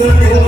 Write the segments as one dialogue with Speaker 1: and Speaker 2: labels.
Speaker 1: Thank you.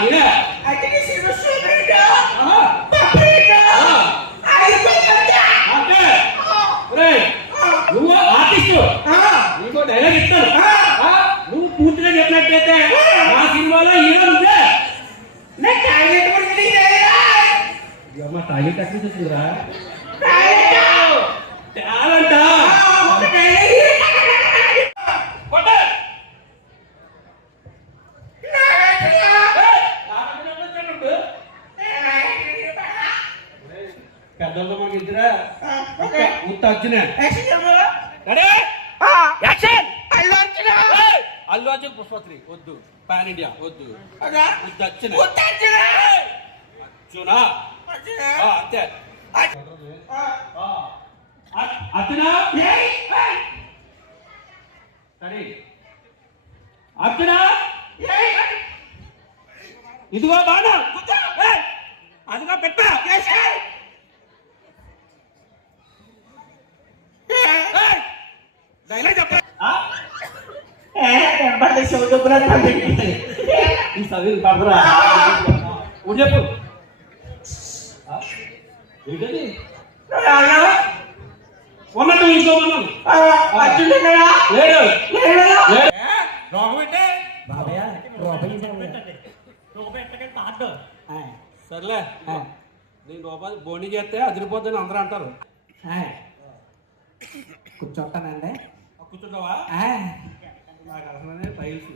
Speaker 1: నేనే. ఆహా. అంటే ఒరేయ్, నువ్వు ఆర్టిస్ట్. నీకు డైలాగ్ ఇస్తాను నువ్వు పూర్తిగా చెప్పినట్టయితే నా సినిమాలో హీరో నువ్వే. అమ్మ టాయిలెట్ ఎక్కడ చూసిందిరా పెద్దలతో మాకు ఇద్దరా? ఉత్త వచ్చిన. అల్లు అర్జున్? పుష్పత్రి వద్దు. పాన్ ఇండియా వద్దు. అర్జునా? ఆ, అంతే. అర్జునా? సరే అర్జునా? ఇదిగో బాణ. అదిగో పెట్ట డైలాగ్ చెప్ప ఈ చదివి పడరా? ఊరు చెప్పు. ఆ? ఏంటది? ఉన్నట్టు ఇంకో మనం లేడు. లేడు. రోగం ఏంటి? సర్లే. నేను రూపాయలు బోని చేస్తే అదిరిపోద్దని అందరూ అంటారు.
Speaker 2: కూర్చోటానండి
Speaker 1: కూర్చుంటావా? నాకు అసలు టైల్స్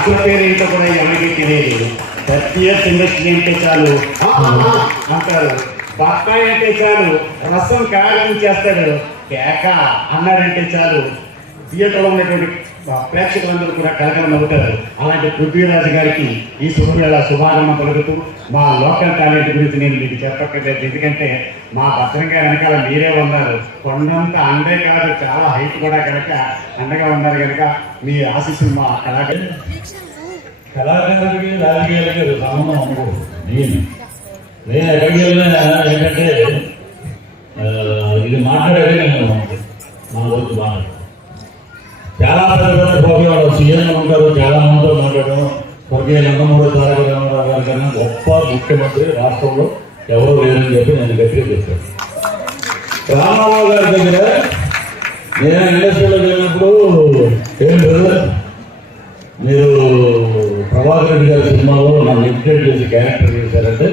Speaker 2: అసలు పేరు ఏంటో కూడా ఎవరికి తెలియదు. థర్టీ ఇండస్ట్రీ అంటే చాలు. అంటారు. బత్తాయి అంటే చాలు. రసం కారం చేస్తాడు. కేక అన్నాడంటే చాలు. థియేటర్లో ఉన్నటువంటి ప్రేక్షకులందరూ కూడా కలకల నవ్వుతారు అలాంటి పృథ్వీరాజు గారికి ఈ శుభవేళ శుభారంభం పలుకుతూ మా లోకల్ టాలెంట్ గురించి నేను మీకు చెప్పక్కర్లేదు. ఎందుకంటే మా భద్రంగా వెనకాల మీరే ఉన్నారు. కొండంత అండే కాదు చాలా హైట్ కూడా కనుక అండగా ఉన్నారు కనుక మీ ఆశీస్సులు మా కళాకారు
Speaker 3: కళాకారుడికి రాజకీయాలకి సంబంధం నేను నేను ఎక్కడికి వెళ్ళినా ఏంటంటే ఇది మాట్లాడేది నేను. మా రోజు బాగా. చాలా పెద్ద పెద్ద సీఎం ఉంటారు చాలా మందితో మాట్లాడడం. స్వర్గీయ నందమూరి తారక రామారావు గారి కన్నా గొప్ప ముఖ్యమంత్రి రాష్ట్రంలో ఎవరు లేరని చెప్పి నేను గట్టిగా చెప్పాను. రామారావు గారి దగ్గర నేను ఇండస్ట్రీలో వెళ్ళినప్పుడు ఏం బ్రదర్ మీరు ప్రభాకర్ రెడ్డి గారి సినిమాలో నన్ను ఇమిటేట్ చేసి క్యారెక్టర్ చేశారంటే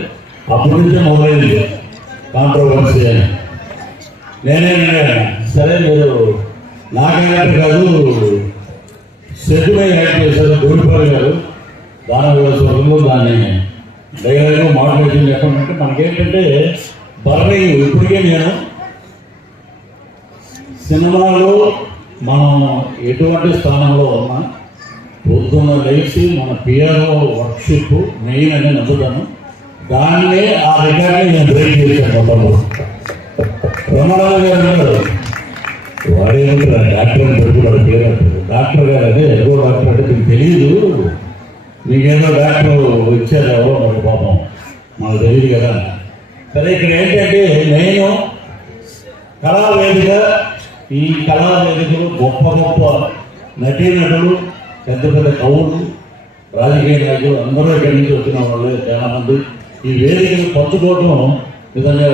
Speaker 3: అప్పటి నుంచే మొదలైంది. కాంట్రవర్సీ అని. నేనే సరే మీరు నా క్యారెక్టర్ కాదు. సెట్టుమై యాక్ట్ చేశారు గోడిపాల్ గారు. దాని స్వరంలో దాన్ని డైలాగ్ మోడలేషన్ చెప్పమంటే మనకేంటంటే బర్రీ ఇప్పటికే నేను సినిమాలో మనం ఎటువంటి స్థానంలో ఉన్నా పొద్దున్న లేచి మన పిఆర్ఓ వర్క్షిప్ మెయిన్ అని నమ్ముతాను. దాన్నే ఆ రికార్డ్ని నేను బ్రేక్ చేశాను మొత్తంలో రమణారావు గారు వాడే డాక్టర్ అని పెట్టుకున్నాడు పేరు డాక్టర్ గారు అదే ఏదో డాక్టర్ అంటే మీకు తెలియదు మీకేదో డాక్టర్ వచ్చారు ఎవరో పాపం. మాకు తెలియదు కదా. సరే ఇక్కడ ఏంటంటే నేను కళావేదిక ఈ కళావేదికలు గొప్ప గొప్ప నటీనటులు పెద్ద పెద్ద కవులు రాజకీయ నాయకులు అందరూ ఇక్కడి నుంచి వచ్చిన వాళ్ళు చాలా మంది ఈ వేదికను పంచుకోవటం నిజంగా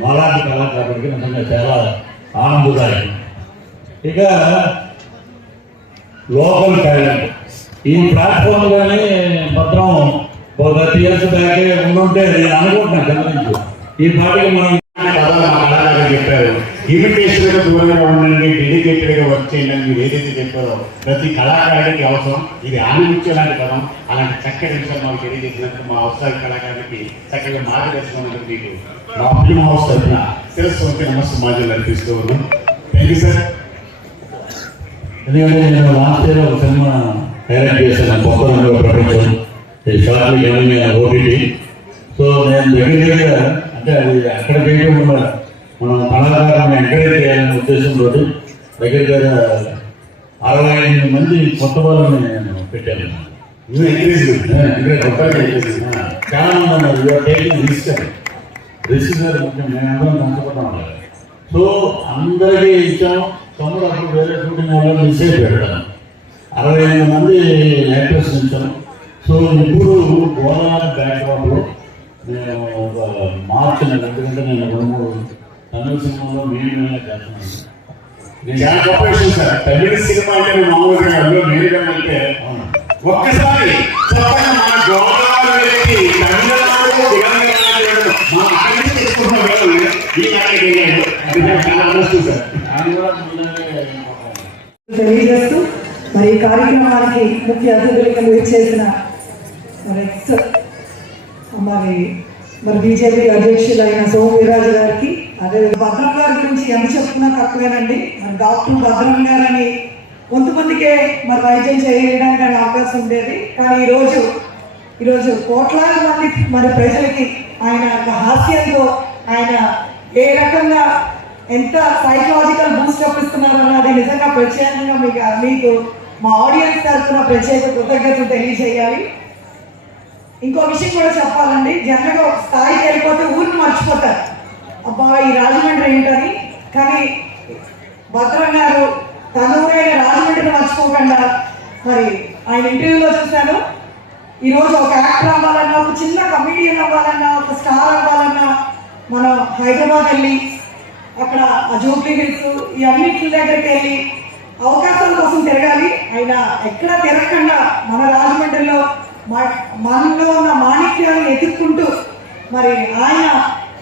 Speaker 3: మాలాంటి కళాకారుడికి నిజంగా చాలా ఆనందదాయకం. ఇక లోకల్ టాలెంట్. ఈ ప్లాట్ఫామ్ కానీ భద్రం ఒక థర్టీ ఇయర్స్ బ్యాకే ఉండుంటే నేను అనుకుంటున్నాను గమనించు. ఈ పాటకి మనం
Speaker 2: చెప్పారు. ఇమిటేషన్ దూరంగా ఉండండి డెడికేటెడ్ వర్క్ చేయండి అని మీరు ఏదైతే చెప్పారో ప్రతి కళాకారుడికి అవసరం. ఇది ఆనందించేలాంటి పదం. అలాంటి చక్కటి విషయాలు మాకు తెలియజేసినందుకు మా అవసరాల కళాకారుడికి చక్కగా మార్గదర్శనం మీకు మా ఫిల్మ్ హౌస్ తరఫున శిరస్సు నమస్తే మాజీలు అనిపిస్తూ ఉన్నాం థ్యాంక్ యూ సార్
Speaker 3: ఎందుకంటే నేను లాస్ట్ ఇయర్ ఒక సినిమా డైరెక్ట్ చేశాను రంగ ప్రపంచం. ఈ షార్ట్ ఇవన్నీ ఓటీటీ సో నేను దగ్గర దగ్గర అంటే అది అక్కడ చేయకుండా మనం కళాకారులను ఎంకరేజ్ చేయాలనే ఉద్దేశంతో దగ్గర దగ్గర అరవై ఎనిమిది మంది కొత్త వాళ్ళని నేను పెట్టాను. చాలా మంది యూఆర్ టేకింగ్ రిస్క్ రిస్క్ గారు ముఖ్యం మేము అందరం కదా సో అందరికీ ఇచ్చాం తమ్ముడు అప్పుడు వేరే షూటింగ్ వాళ్ళు మిస్ అయిపోయాడు అరవై ఐదు మంది యాక్టర్స్ ఇచ్చాం సో ఇప్పుడు గోదావరి బ్యాక్గ్రౌండ్లో నేను ఒక మార్చి నెల ఎందుకంటే నేను రెండు మూడు తమిళ సినిమాలో మేము చేస్తున్నాను నేను
Speaker 2: చాలా గొప్ప సార్ తమిళ సినిమా అంటే నేను మామూలుగా అందులో మేలుగా అంటే ఒక్కసారి చెప్పండి మన గోదావరికి తమిళనాడు తెలంగాణ
Speaker 4: తెలియజేస్తూ మరి ఈ కార్యక్రమానికి ముఖ్య అతిథులుగా చేసిన మరి మరి మరి బీజేపీ అధ్యక్షులైన సోము వీరాజు గారికి అదే భద్రం గారి గురించి ఎంత చెప్తున్నా తక్కువేనండి. మరి డాక్టర్ భద్రం గారని కొంతమందికే మరి వైద్యం చేయడానికి అనే అవకాశం ఉండేది. కానీ ఈరోజు ఈరోజు కోట్లాది మంది మరి ప్రజలకి ఆయన యొక్క హాస్యంతో ఆయన ఏ రకంగా ఎంత సైకలాజికల్ బూస్టప్ ఇస్తున్నారు అన్నది నిజంగా ప్రత్యేకంగా మీకు మీకు మా ఆడియన్స్ తరఫున ప్రత్యేక కృతజ్ఞతలు తెలియజేయాలి. ఇంకో విషయం కూడా చెప్పాలండి జనరల్గా ఒక స్థాయికి వెళ్ళిపోతే ఊరిని మర్చిపోతారు. అబ్బా ఈ రాజమండ్రి ఏంటని? కానీ భద్రం గారు తన ఊరైన రాజమండ్రిని మర్చిపోకుండా మరి ఆయన ఇంటర్వ్యూలో చూశాను. ఈరోజు ఒక యాక్టర్ అవ్వాలన్నా ఒక చిన్న కమీడియన్ అవ్వాలన్నా ఒక స్టార్ అవ్వాలన్నా మనం హైదరాబాద్ వెళ్ళి అక్కడ ఆ జూబ్లీ హిల్స్ ఈ దగ్గరికి వెళ్ళి అవకాశాల కోసం తిరగాలి. ఆయన ఎక్కడ తిరగకుండా మన రాజమండ్రిలో మా- మనలో ఉన్న మాణిక్యాలను ఎదుర్కొంటూ మరి ఆయన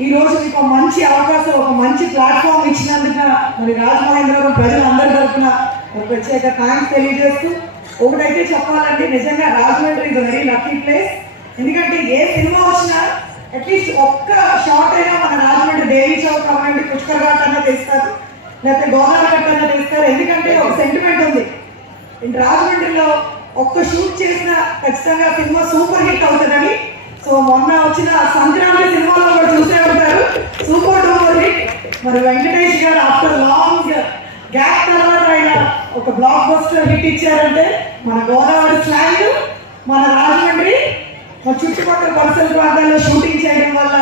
Speaker 4: ఈ రోజు ఒక మంచి అవకాశం ఒక మంచి ప్లాట్ఫామ్ ఇచ్చినందుకు మరి రాజమహేంద్రవరం ప్రజలందరి తరఫున ఒక ప్రత్యేక థ్యాంక్స్ తెలియజేస్తూ ఒకటైతే చెప్పాలంటే నిజంగా రాజమండ్రి ఇది వెరీ లక్కీ ప్లేస్ ఎందుకంటే ఏ సినిమా వచ్చినా అట్లీస్ట్ ఒక్క షార్ట్ అయినా మన రాజమండ్రి దేవీ చౌక్ అవ్వండి పుష్కర్ ఘాట్ అన్న తెస్తారు. లేకపోతే గోదావరి ఘట్ అన్న తెస్తారు. ఎందుకంటే ఒక సెంటిమెంట్ ఉంది. రాజమండ్రిలో ఒక్క షూట్ చేసిన ఖచ్చితంగా సినిమా సూపర్ హిట్ అవుతుందని. సో మొన్న వచ్చిన సంక్రాంతి సినిమాలో కూడా చూసే ఉంటారు. సూపర్ డూపర్ హిట్ మరి వెంకటేష్ గారు ఆఫ్టర్ లాంగ్ గ్యాప్ తర్వాత ఆయన ఒక బ్లాక్ బస్టర్ హిట్ ఇచ్చారంటే మన గోదావరి స్లాంగ్ మన మన చుట్టుపక్కల పరిసర ప్రాంతాల్లో షూటింగ్ చేయడం వల్ల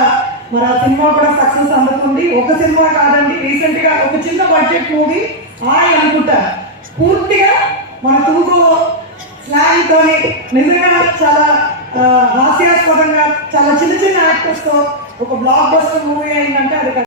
Speaker 4: మరి ఆ సినిమా కూడా సక్సెస్ అందుతుంది ఒక సినిమా కాదండి రీసెంట్గా ఒక చిన్న బడ్జెట్ మూవీ ఆయ్ అనుకుంటా. పూర్తిగా మన తుమ్ము స్లాంగ్ తోని నిజంగా చాలా హాస్యాస్పదంగా చాలా చిన్న చిన్న యాక్టర్స్తో ఒక బ్లాక్ బస్టర్ మూవీ అయిందంటే అది